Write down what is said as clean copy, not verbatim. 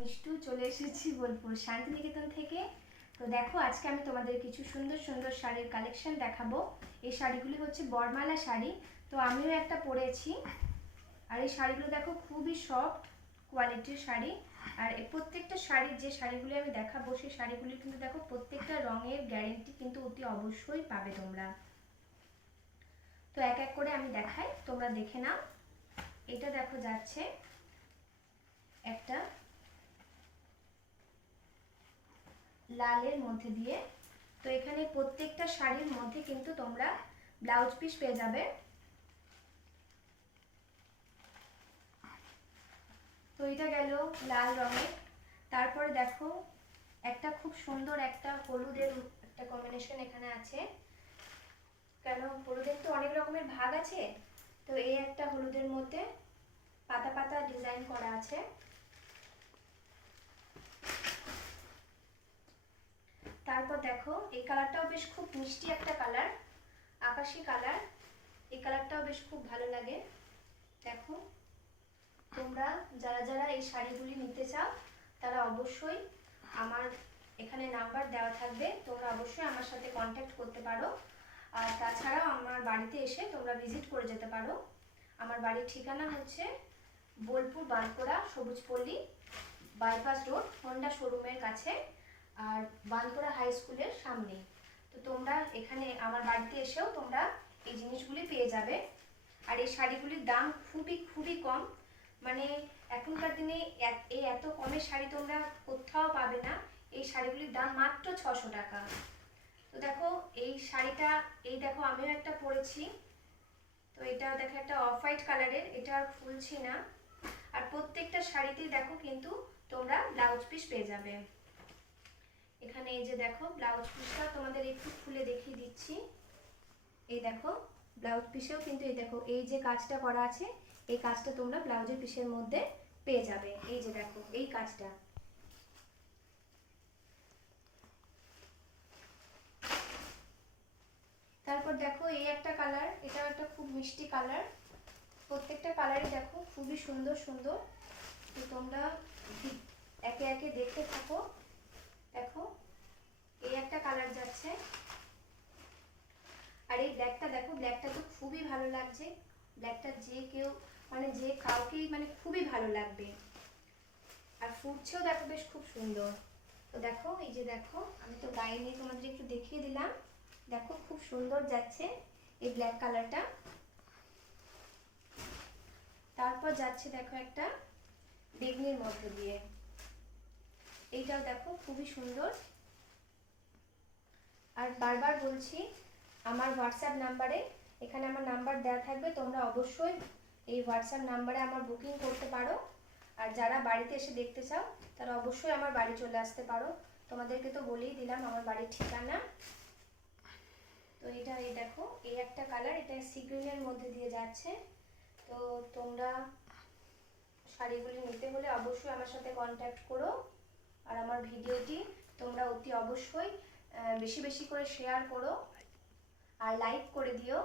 মিষ্টু চলে এসেছি বোলপুর শান্তিনিকেতন থেকে। তো দেখো আজকে আমি তোমাদের কিছু সুন্দর সুন্দর শাড়ির কালেকশন দেখাবো। এই শাড়িগুলি হচ্ছে বরমালা শাড়ি। তো আমিও একটা পরেছি। আর এই শাড়িগুলো দেখো খুবই সফট কোয়ালিটির শাড়ি। আর এই প্রত্যেকটা শাড়ির যে শাড়িগুলি আমি দেখাবো সেই শাড়িগুলি কিন্তু দেখো প্রত্যেকটা রঙের গ্যারেন্টি কিন্তু অতি অবশ্যই পাবে তোমরা। তো এক এক করে আমি দেখাই, তোমরা দেখে নাও। এটা দেখো যাচ্ছে একটা লালের মধ্যে দিয়ে। তো এখানে প্রত্যেকটা শাড়ির মধ্যে কিন্তু তোমরা ব্লাউজ পিস পেয়ে যাবে। তো এটা গেল লাল রঙের। তারপরে দেখো একটা খুব সুন্দর একটা হলুদের একটা কম্বিনেশন এখানে আছে। কেন হলুদের তো অনেক রকমের ভাগ আছে, তো এই একটা হলুদের মধ্যে পাতা পাতা ডিজাইন করা আছে। তারপর দেখো এই কালারটাও বেশ খুব মিষ্টি একটা কালার, আকাশি কালার। এই কালারটাও বেশ খুব ভালো লাগে। দেখো তোমরা যারা যারা এই শাড়িগুলি নিতে চাও তারা অবশ্যই আমার এখানে নাম্বার দেওয়া থাকবে, তোমরা অবশ্যই আমার সাথে কন্ট্যাক্ট করতে পারো। আর তাছাড়াও আমার বাড়িতে এসে তোমরা ভিজিট করে যেতে পারো। আমার বাড়ির ঠিকানা হচ্ছে Bolpur বানকোড়া Sabujpalli bypass road, Honda শোরুমের কাছে, আর বানকোড়া হাই স্কুলের সামনে। তো তোমরা এখানে আমার বাড়িতে এসেও তোমরা এই জিনিসগুলি পেয়ে যাবে। আর এই শাড়িগুলির দাম খুবই খুবই কম, মানে এখনকার দিনে এই এত কমের শাড়ি তোমরা কোথাও পাবে না। এই শাড়িগুলির দাম মাত্র 600 টাকা। তো দেখো এই শাড়িটা, এই দেখো আমিও একটা পরেছি। তো এটা দেখো একটা অফ হোয়াইট কালারের, এটা আর খুলছি না। আর প্রত্যেকটা শাড়িতেই দেখো কিন্তু তোমরা ব্লাউজ পিস পেয়ে যাবে। এখানে এই যে দেখো ব্লাউজ পিসটা তোমাদের একটু খুলে দেখিয়ে দিচ্ছি। এই দেখো ব্লাউজ পিসেও কিন্তু এই দেখো এই যে কাজটা করা আছে, এই কাজটা তোমরা ব্লাউজের পিসের মধ্যে পেয়ে যাবে। এই যে দেখো এই কাজটা। তারপর দেখো এই একটা কালার, এটাও একটা খুব মিষ্টি কালার। প্রত্যেকটা কালারই দেখো খুবই সুন্দর সুন্দর। তো তোমরা একে একে দেখতে থাকো। দেখো এই একটা কালার যাচ্ছে। আর এই ব্ল্যাকটা দেখো, ব্ল্যাকটা তো খুবই ভালো লাগছে। ব্ল্যাকটা যে কেউ মানে যে কাউকেই মানে খুবই ভালো লাগবে। আর ফুটছেও দেখো বেশ খুব সুন্দর। তো দেখো এই যে দেখো আমি তো গায়ে নিয়ে তোমাদের একটু দেখিয়ে দিলাম। দেখো খুব সুন্দর যাচ্ছে এই ব্ল্যাক কালারটা। তারপর যাচ্ছে দেখো একটা বেগনির মধ্যে দিয়ে, এইটাও দেখো খুবই সুন্দর। আর বারবার বলছি আমার হোয়াটসঅ্যাপ নাম্বারে, এখানে আমার নাম্বার দেওয়া থাকবে, তোমরা অবশ্যই এই হোয়াটসঅ্যাপ নাম্বারে আমার বুকিং করতে পারো। আর যারা বাড়িতে এসে দেখতে চাও তারা অবশ্যই আমার বাড়ি চলে আসতে পারো। তোমাদেরকে তো বলেই দিলাম আমার বাড়ির ঠিকানা। তো এটা এই দেখো এই একটা কালার, এটা সি গ্রিনের মধ্যে দিয়ে যাচ্ছে। তো তোমরা শাড়িগুলি নিতে হলে অবশ্যই আমার সাথে কন্ট্যাক্ট করো। আর আমার ভিডিওটি তোমরা অতি অবশ্যই বেশি বেশি করে শেয়ার করো আর লাইক করে দিও।